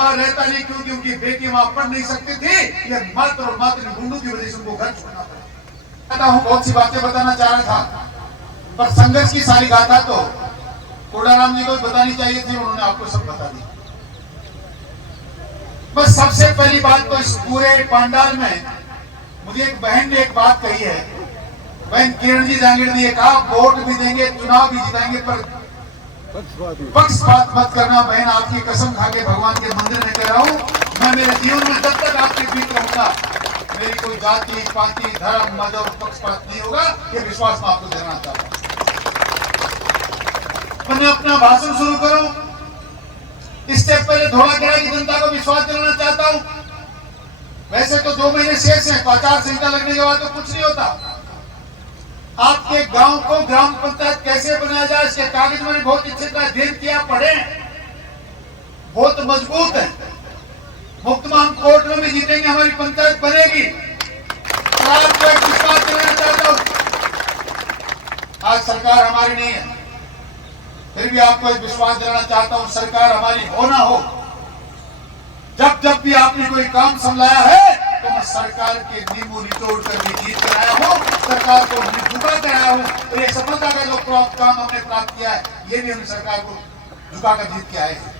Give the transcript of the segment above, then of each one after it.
परिवार रहता नहीं, क्योंकि उनकी बेटी वहां पढ़ नहीं सकती थी। ये मात्र और मात्र गुंडों की वजह से उनको घर छोड़ना पड़ा। बहुत सी बातें बताना चाह रहा था, पर संघर्ष की सारी गाथा तो कोडाराम जी को बतानी चाहिए थी, उन्होंने आपको सब बता दी। बस सबसे पहली बात तो इस पूरे पंडाल में मुझे एक बहन ने एक बात कही है, बहन किरण जी जांगीर ने कहा, वोट भी देंगे, चुनाव भी जिताएंगे, पर पक्षपात मत करना। बहन, आपकी कसम खा के भगवान के मंदिर में कह रहा हूं, मैं मेरे जीवन में जब तक आपके बीच रहूंगा, मेरी कोई जाति पाति धर्म मत और पक्षपात नहीं होगा। ये विश्वास मैं आपको देना चाहता हूं। मैं अपना भाषण शुरू करूं, इससे पहले धोलाखेड़ा की जनता को विश्वास दिलाना चाहता हूं। वैसे तो 2 महीने शेष है, आचार संहिता लगने के बाद तो कुछ नहीं होता। आपके गांव को ग्राम पंचायत कैसे बनाया जाए, इसके कागज मैंने बहुत अच्छी तरह अध्ययन किया, पढ़े, बहुत मजबूत है। मुक्तमान कोर्ट में भी जीतेंगे, हमारी पंचायत बनेगी। आपको एक विश्वास दिलाना चाहता हूं, आज सरकार हमारी नहीं है, फिर भी आपको एक विश्वास दिलाना चाहता हूं, सरकार हमारी हो ना हो, जब जब भी आपने कोई काम संभाला है तो मैं सरकार के नींबू निचोड़ करके जीत कर आया हूं, सरकार को हमने झुका कर आया हूं। तो ये सफलता का जो काम हमने प्राप्त किया है, ये भी हमने सरकार को झुका कर जीत के आए हैं।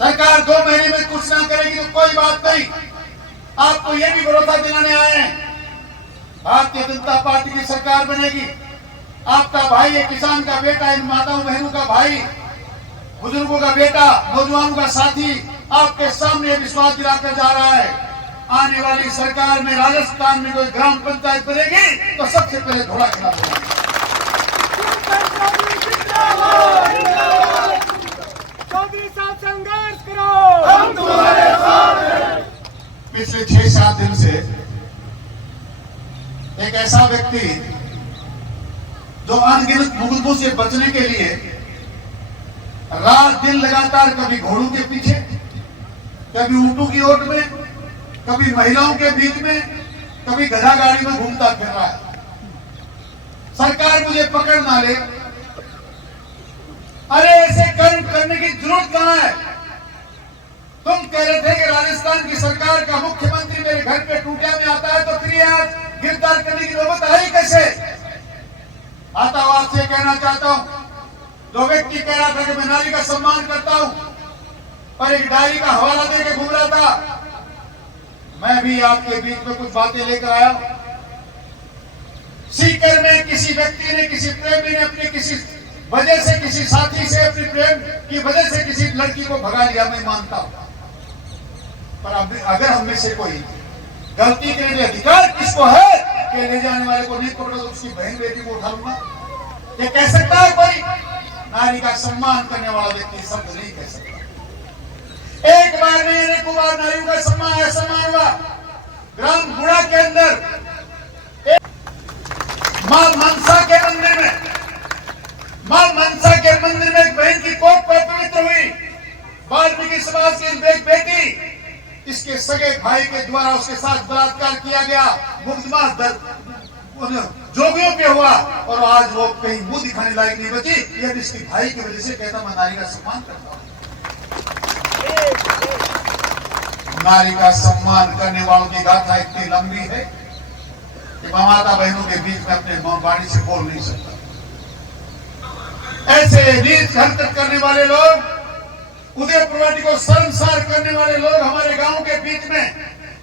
सरकार 2 महीने में कुछ ना करेगी तो कोई बात नहीं, आपको ये भी भरोसा दिलाने आए हैं, भारतीय जनता पार्टी की सरकार बनेगी। आपका भाई है, किसान का बेटा, इन माताओं बहनों का भाई, बुजुर्गों का बेटा, नौजवानों का साथी आपके सामने विश्वास दिलाकर जा रहा है। आने वाली सरकार में राजस्थान में कोई ग्राम पंचायत बनेगी तो सबसे पहले धोलाखेड़ा बनेगी। चौधरी साहब संघर्ष करो, हम तुम्हारे साथ हैं। पिछले 6-7 दिन से एक ऐसा व्यक्ति जो अनगिनत मुद्दों से बचने के लिए रात दिन लगातार कभी घोड़ों के पीछे, कभी ऊंटों की ओट में, कभी महिलाओं के बीच में, कभी गधा गाड़ी में घूमता फिर रहा है। सरकार मुझे पकड़ ना ले, अरे ऐसे कर्म करने की जरूरत कहां है? तुम कह रहे थे कि राजस्थान की सरकार का मुख्यमंत्री मेरे घर पे टूटिया में आता है, तो फिर आज गिरफ्तार करने की नौबत आई कैसे? आता हुआ आपसे कहना चाहता हूं, जो व्यक्ति कह रहा था कि मैं नारी का सम्मान करता हूं, पर एक डायरी का हवाला देकर घूम रहा था, मैं भी आपके बीच में कुछ बातें लेकर आया। सीकर में किसी व्यक्ति ने, किसी प्रेमी ने अपनी किसी वजह से, किसी साथी से, अपनी प्रेम की वजह से किसी लड़की को भगा लिया, मैं मानता हूं, पर अगर हम में से कोई गलती के लिए अधिकार किसको है कि ले जाने वाले को नहीं पकड़ो तो उसकी बहन बेटी को उठा लूंगा? ये कह सकता है कोई? नारी का सम्मान करने वाला व्यक्ति शब्द नहीं कह सकता। एक बार में अनेक बार नारियों का सम्मान हुआ। ग्राम गुड़ा के अंदर मां मनसा के मंदिर में, मां मनसा के मंदिर में एक बहन की कोख पवित्र हुई। वाल्मीकि समाज की एक बेटी, इसके सगे भाई के द्वारा उसके साथ बलात्कार किया गया, मुकदमा जोगियों पे हुआ, और आज वो कहीं मुंह दिखाने लायक नहीं बची। ये इसके भाई की वजह से कहता मैं नारी का सम्मान करता हूं। नारी का सम्मान करने वालों की गाथा इतनी लंबी है कि मैं माता बहनों के बीच में अपने वाणी से बोल नहीं सकता। ऐसे नीच हरकत करने वाले लोग, उदयपुरवाटी को शर्मसार करने वाले लोग हमारे गांव के बीच में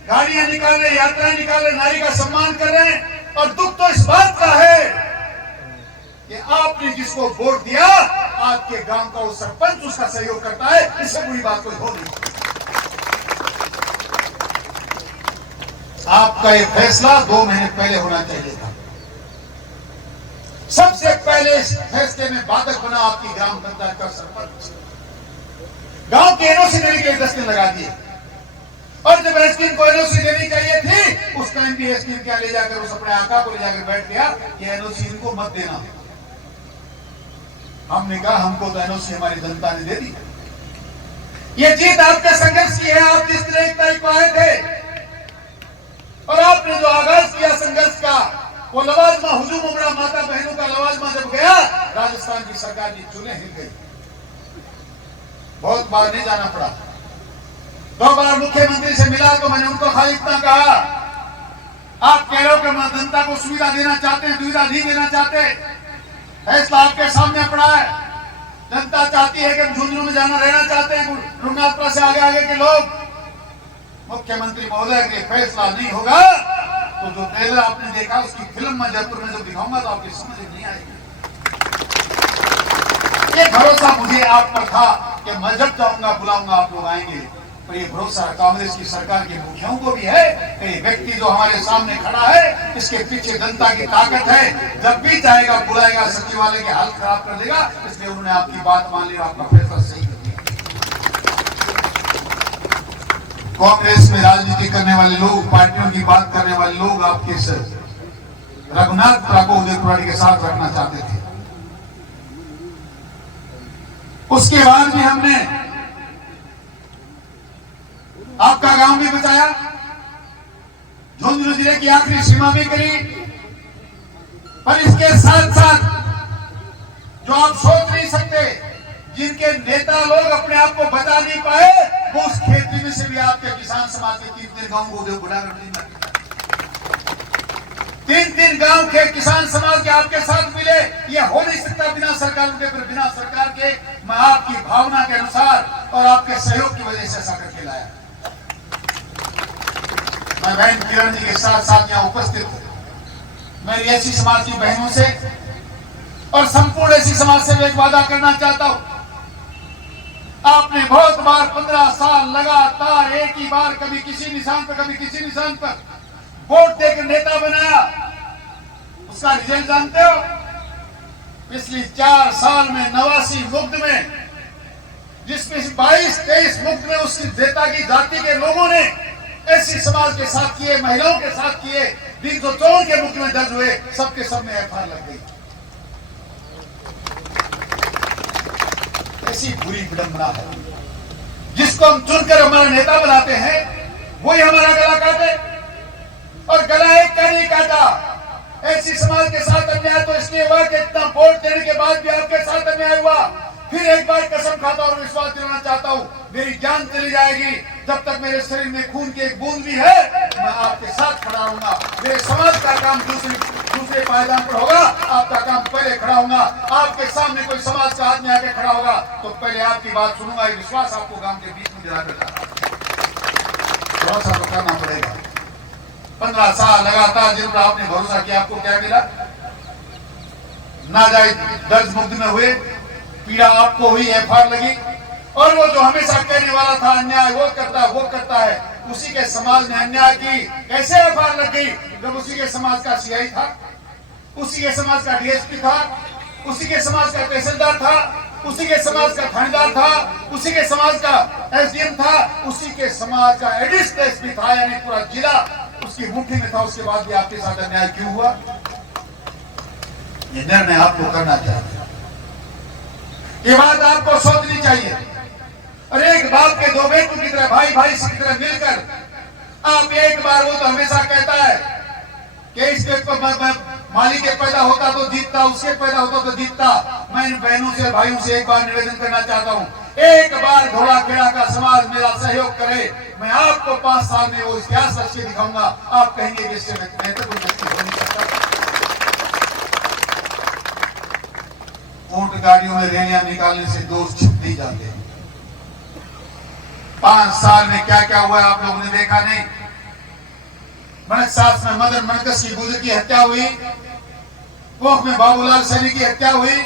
गाड़ियां निकाल रहे, यात्राएं निकाल रहे, नारी का सम्मान कर रहे हैं। और दुख तो इस बात का है कि आपने जिसको वोट दिया, आपके गांव का वो सरपंच उसका सहयोग करता है। इससे बुरी बात कोई हो नहीं। आपका ये फैसला 2 महीने पहले होना चाहिए था। सबसे पहले इस फैसले में बाधक बना आपकी ग्राम पंचायत का सरपंच। गांव के एनओसी देने के लिए 10 दिन लगा दिए, और जब एसडीएम को एनओसी देनी चाहिए थी, उस टाइम भी एसडीएम क्या ले जाकर उस अपने आका को ले जाकर बैठ गया कि एनओसी इनको मत देना। हमने कहा हमको तो एनओसी हमारी जनता ने दे दी। ये जीत आपके संघर्ष की है। आप जिस तरह 1 तारीख को आए थे और आपने जो आगाज किया संघर्ष का, वो लवाजमा हुजूम उमड़ा माता बहनों का लवाजमा जब गया, राजस्थान की सरकार की चुने हिल गई। बहुत बार नहीं जाना पड़ा। 2 बार मुख्यमंत्री से मिला तो मैंने उनको खाली इतना कहा, आप कह रहे हो कि जनता को सुविधा देना चाहते हैं, दुविधा नहीं देना चाहते। फैसला आपके सामने पड़ा है। जनता चाहती है कि झुंझुनू में जाना रहना चाहते हैं रघुनाथपुरा से आगे के लोग। मुख्यमंत्री महोदय के फैसला नहीं होगा तो जो ट्रेलर आपने देखा उसकी फिल्म में जयपुर में जो दिखाऊंगा तो आपकी समझ नहीं आएगी। ये भरोसा मुझे आप पर था कि मैं जब चाहूंगा बुलाऊंगा आप लोग आएंगे, पर ये भरोसा कांग्रेस की सरकार के मुखियों को भी है कि ये व्यक्ति जो हमारे सामने खड़ा है इसके पीछे जनता की ताकत है। जब भी चाहेगा बुलाएगा, सचिवालय के हाल खराब कर देगा। इसलिए उन्होंने आपकी बात मान ली, आपका फैसला सही कर दिया। कांग्रेस में राजनीति करने वाले लोग, पार्टियों की बात करने वाले लोग आपके रघुनाथपुरा को उदयपुरा के साथ रखना चाहते थे। उसके बाद भी हमने आपका गांव भी बचाया, झुंझुनू जिले की आखिरी सीमा भी करी। पर इसके साथ साथ जो आप सोच नहीं सकते, जिनके नेता लोग अपने आप को बचा नहीं पाए, वो उस खेती में से भी आपके किसान समाज के 3 गांव को उदयपुरा में 3 गांव के किसान समाज के आपके साथ मिले। ये हो नहीं सकता बिना सरकार के, पर बिना सरकार के मैं आपकी भावना के अनुसार और आपके सहयोग की वजह से ऐसा करके लाया। मैं बहन किरण जी के साथ साथ यहाँ उपस्थित मेरी ऐसी समाज की बहनों से और संपूर्ण ऐसी समाज से एक वादा करना चाहता हूं। आपने बहुत बार 15 साल लगातार एक ही बार कभी किसी निशान पर कभी किसी निशान पर वोट देकर नेता बनाया। उसका रिजल्ट जानते हो? पिछली 4 साल में 89 मुक्त में, जिसमें 22-23 मुक्त में उस नेता की जाति के लोगों ने ऐसी समाज के साथ किए, महिलाओं के साथ किए, 304 के मुक्त में दर्ज हुए, सबके सब में एफआईआर लग गई। ऐसी बुरी विडंबना है। जिसको हम चुनकर हमारा नेता बनाते हैं वही हमारा गला काटे, और गला एक का नहीं काटा। ऐसी समाज के साथ अन्याय तो इसलिए हुआ कि इतना वोट देने के बाद भी आपके साथ अन्याय हुआ। फिर एक बार कसम खाता और विश्वास दिलाना चाहता हूं, मेरी जान चली जाएगी जब तक मेरे शरीर में खून की एक बूंद भी है, मैं आपके साथ खड़ा रहूंगा। मेरे समाज का काम दूसरे पायदान पर होगा, आपका काम पहले खड़ा होगा। आपके सामने कोई समाज का आदमी आके खड़ा होगा तो पहले आपकी बात सुनूंगा। ये विश्वास आपको गांव के बीच में दिलाकर भरोसा तो करना पड़ेगा। 15 साल लगातार जिन पर आपने भरोसा किया, आपको क्या मिला? नाजायज दर्ज मुक्त में हुए, पीड़ा आपको हुई, एफआईआर लगी। और वो जो हमेशा कहने वाला था अन्याय वो करता है, उसी के समाज ने अन्याय की। कैसे एफआईआर लग गई? जब उसी के समाज का सीआई था, उसी के समाज का डीएसपी था, उसी के समाज का तहसीलदार था, उसी के समाज का थानेदार था, उसी के समाज का एसडीएम था, उसी के समाज का एडिशनल एसपी था, यानी पूरा जिला उसकी मुट्ठी में था। उसके बाद भी आपके साथ अन्याय क्यों हुआ? ये निर्णय आपको करना चाहिए। ये बात आपको सोचनी चाहिए। और एक बाप के 2 बेटों की तरह, भाई भाई की तरह मिलकर आप एक बार, वो तो हमेशा कहता है कि इसके मालिक के पैदा होता तो जीतता, उसके पैदा होता तो जीतता। मैं इन बहनों से भाइयों से एक बार निवेदन करना चाहता हूँ, एक बार घोड़ाखेड़ा का समाज मेरा सहयोग करे, मैं आपको 5 साल में वो इतिहास रच के दिखाऊंगा। आप कहेंगे कि इससे बेहतर कोई व्यक्ति हो नहीं सकता। ऊंट गाड़ियों में रैलियां निकालने से दोष छिप नहीं जाते। 5 साल में क्या क्या हुआ आप लोगों ने देखा नहीं? मनकसास में मदन मनकस की बुजुर्ग की हत्या हुई, कोख में बाबूलाल सैनी की हत्या हुई,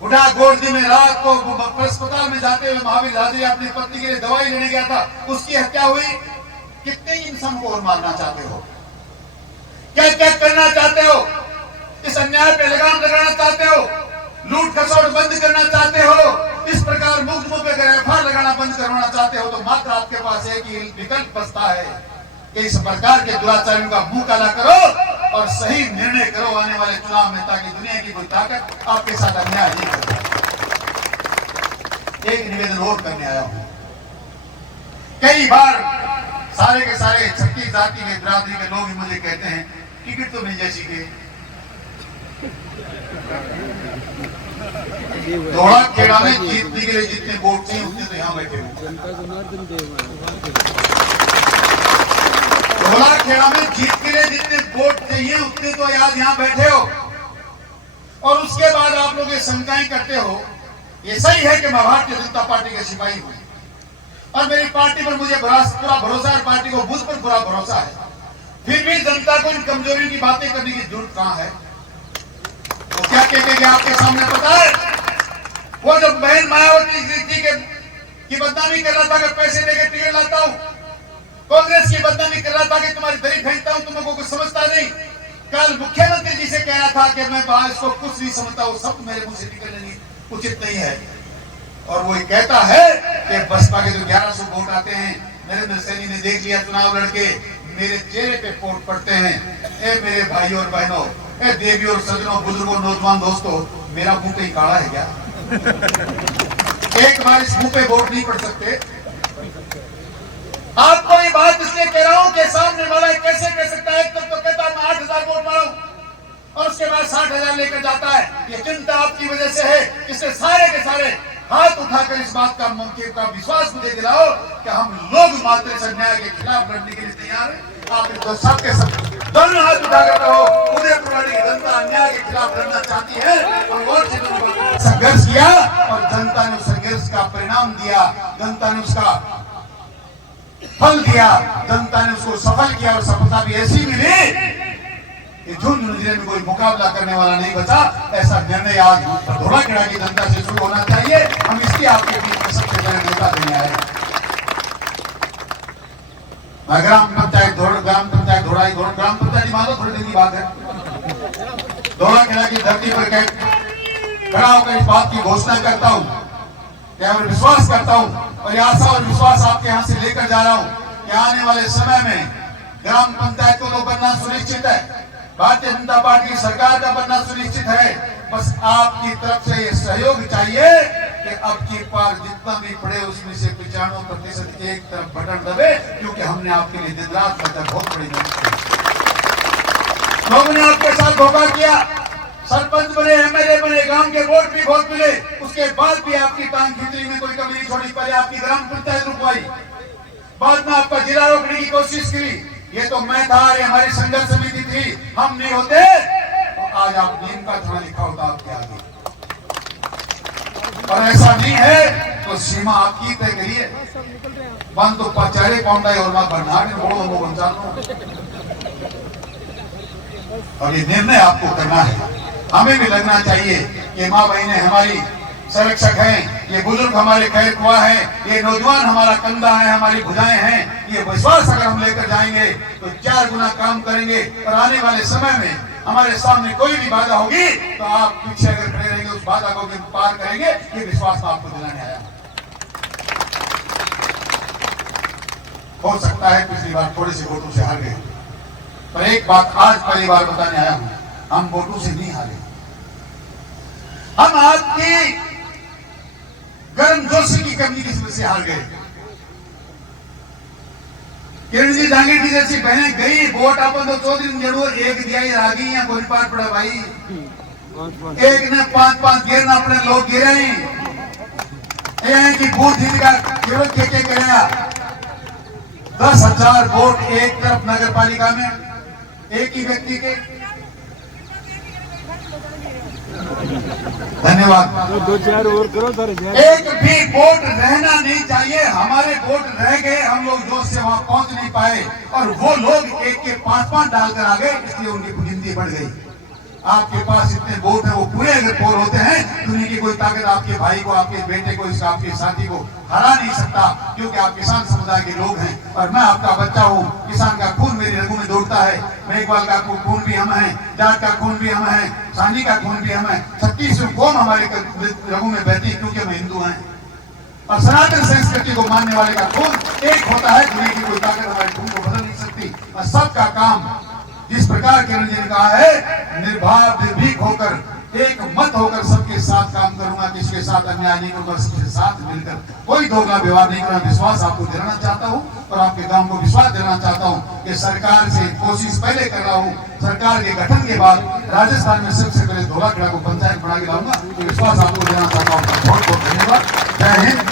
बुढ़ा गोरदी में रात को अस्पताल में जाते हुए महावीर हाजरी अपनी पत्नी के लिए दवाई लेने गया था, उसकी हत्या हुई। कितने इंसान को और मारना चाहते हो? क्या क्या करना चाहते हो? इस अन्याय पे लगाम लगाना चाहते हो? लूट खसोट बंद करना चाहते हो? इस प्रकार मुक्त मुंह पे एफआईआर लगाना बंद करवाना चाहते हो? तो मात्र आपके पास एक ही विकल्प बचता है कि इस प्रकार के दुराचारियों का मुंह काला करो और सही निर्णय करो आने वाले चुनाव में, ताकि दुनिया की कोई ताकत आपके साथ अन्याय नहीं कर पाए। एक निवेदन और करने आया हूं। कई बार सारे के सारे 36 जाति के बिरादरी के लोग मुझे कहते हैं टिकट तो मिल जैसी के धोला खेड़ा में जीतने के लिए जितने वोट चाहिए उतने तो यहाँ बैठे हुए। धोला खेड़ा में जीत के लिए जितने वोट चाहिए उतने तो आज यहाँ बैठे हो, और उसके बाद आप लोग ये शंकाएं करते हो। ये सही है कि मैं भारतीय जनता पार्टी का सिपाही हूँ और मेरी पार्टी पर मुझे पूरा भरोसा है, पार्टी को मुझ पर पूरा भरोसा है, फिर भी जनता को इन कमजोरियों की बातें करने की जरूरत कहां है? तो क्या कहेंगे आपके सामने पता है? वो जब बहन मायावती जी की बदनामी कर रहा था कि पैसे लेकर टिकट लाता हूं, कांग्रेस की बदनामी कर रहा था कि तुम्हारी दरी फेंकता हूं, तुम लोगों को कुछ समझता नहीं। कल मुख्यमंत्री जी से कह रहा था कि मैं इसको कुछ नहीं समझता, वो सब मेरे मुंह से निकलने उचित नहीं है। और वो कहता है कि बसपा के जो 1100 वोट आते हैं, नरेंद्र सैनी ने देख लिया चुनाव लड़के, मेरे चेहरे पे वोट पड़ते हैं। ए मेरे भाइयों और बहनों, ए देवियों और सज्जनों, बुजुर्गों, नौजवान दोस्तों, मेरा मुंह कहीं काला है क्या? एक बार इस मुंह पे वोट नहीं पड़ सकते? आपको ये बात इसलिए कह रहा हूं कि सामने वाला कैसे कह सकता है? एक तब तो कहता है मैं 8000 वोट मारूं और उसके बाद 60,000 लेकर जाता है। ये चिंता आपकी वजह से है। इससे सारे के सारे हाथ उठाकर इस बात का विश्वास मुझे दिलाओ कि हम लोग मात्र से अन्याय के खिलाफ लड़ने के लिए तैयार हैं। आप इनको सबके सब दोनों हाथ उठाकर कहो, उदयपुर की जनता अन्याय के खिलाफ लड़ना चाहती है। और संघर्ष किया और जनता ने उस संघर्ष का परिणाम दिया, जनता ने उसका फल दिया, जनता ने उसको सफल किया और सफलता भी ऐसी मिली कि झुंझुनू जिले में कोई मुकाबला करने वाला नहीं बचा। ऐसा निर्णय आज धोला खेड़ा की जनता से शुरू होना चाहिए। हम इसकी आपके बीच में सबसे बड़े नेता देने आए। ग्राम पंचायत मानो थोड़ी दिन की बात है। धोला खेड़ा की धरती पर खड़ा होकर इस बात की घोषणा करता हूँ, और विश्वास करता हूँ और आशा और विश्वास आपके यहाँ से लेकर जा रहा हूँ कि आने वाले समय में ग्राम पंचायत को तो बनना सुनिश्चित है, भारतीय जनता पार्टी की सरकार का बनना सुनिश्चित है। बस आपकी तरफ से ये सहयोग चाहिए कि अब की बार जितना भी पड़े उसमें से 95% एक तरफ बटन दबे, क्योंकि हमने आपके लिए दिन रात बहुत बड़ी मेहनत की। लोगों ने आपके साथ धोखा किया, सरपंच बने, एमएलए बने, गांव के वोट भी बहुत मिले, उसके बाद भी आपकी टांग खींचने में कोई कमी नहीं छोड़ी। पहले आपकी ग्राम पंचायत रुकवाई, बाद में आपका जिला रोकने की कोशिश की। ये तो मैं था, ये हमारी संघर्ष समिति थी, हम नहीं होते तो आज आप नीम का थाना लिखा होता आपके आगे। और ऐसा नहीं है तो सीमा आपकी तय करिए। बंद तो पचारे कौन और मां बर्नाड और ये निर्णय आपको करना है। हमें भी लगना चाहिए कि माँ बहनें हमारी संरक्षक हैं, ये बुजुर्ग हमारे खैर खुआ हैं, ये नौजवान हमारा कंधा है, हमारी भुजाएं हैं। ये विश्वास अगर हम लेकर जाएंगे तो 4 गुना काम करेंगे। और आने वाले समय में हमारे सामने कोई भी बाधा होगी तो आप पीछे अगर खड़े रहेंगे, उस बाधा को पार करेंगे। ये विश्वास आपको दिलाने आया। हो सकता है पिछली बार थोड़े से वोटों से हार गए, पर एक बात आज पहली बार बताने आया हूं, हम वोटों से नहीं हारे। हम आपकी गर्मजोशी की कमी की वजह से हार गए। किरण जी जांगीर जी जैसी बहनें गई वोट अपन तो 2 दिन जरूर एक दिया ही आ गई, कोई पार पड़ा भाई। एक ने 5-5 गिरना अपने लोग गिरे कि बूथ जीत का केवल के कराया। 10,000 वोट एक तरफ नगर पालिका में एक ही व्यक्ति के। धन्यवाद। 2-4 और करो सर। एक भी वोट रहना नहीं चाहिए। हमारे वोट रह गए, हम लोग जोश से वहां पहुंच नहीं पाए और वो लोग एक के 5-5 डालकर आ गए, इसलिए उनकी गिनती बढ़ गई। आपके पास इतने वोट है, वो पूरे अगर पोल होते हैं, दुनिया की कोई ताकत आपके भाई को, आपके बेटे को, आपके साथी को हरा नहीं सकता, क्योंकि आप किसान समुदाय के लोग हैं और मैं आपका बच्चा हूँ। किसान का खून मेरी रगों में दौड़ता है, मेघवाल का खून भी हम है, जाट का खून भी हम है, सांडी का खून भी हम है, 36 कौम हमारे रगों में बहती, क्योंकि हम हिंदू हैं। और सनातन संस्कृति को मानने वाले का खून एक होता है, दुनिया की कोई ताकत हमारे खून को बदल नहीं सकती। और सबका काम जिस प्रकार किरण जी ने कहा है, निर्भीक होकर एक मत होकर सबके साथ काम करूंगा, किसके साथ अन्याय नहीं करूंगा, सबके साथ मिलकर कोई दोगला व्यवहार नहीं करूंगा। विश्वास आपको दिलाना चाहता हूं और आपके गांव को विश्वास दिलाना चाहता हूं कि सरकार से कोशिश पहले कर रहा हूं, सरकार के गठन के बाद राजस्थान में सबसे पहले धोलाखेड़ा को पंचायत बना के लाऊंगा। तो विश्वास आपको देना चाहता हूं। बहुत बहुत धन्यवाद। जय हिंद।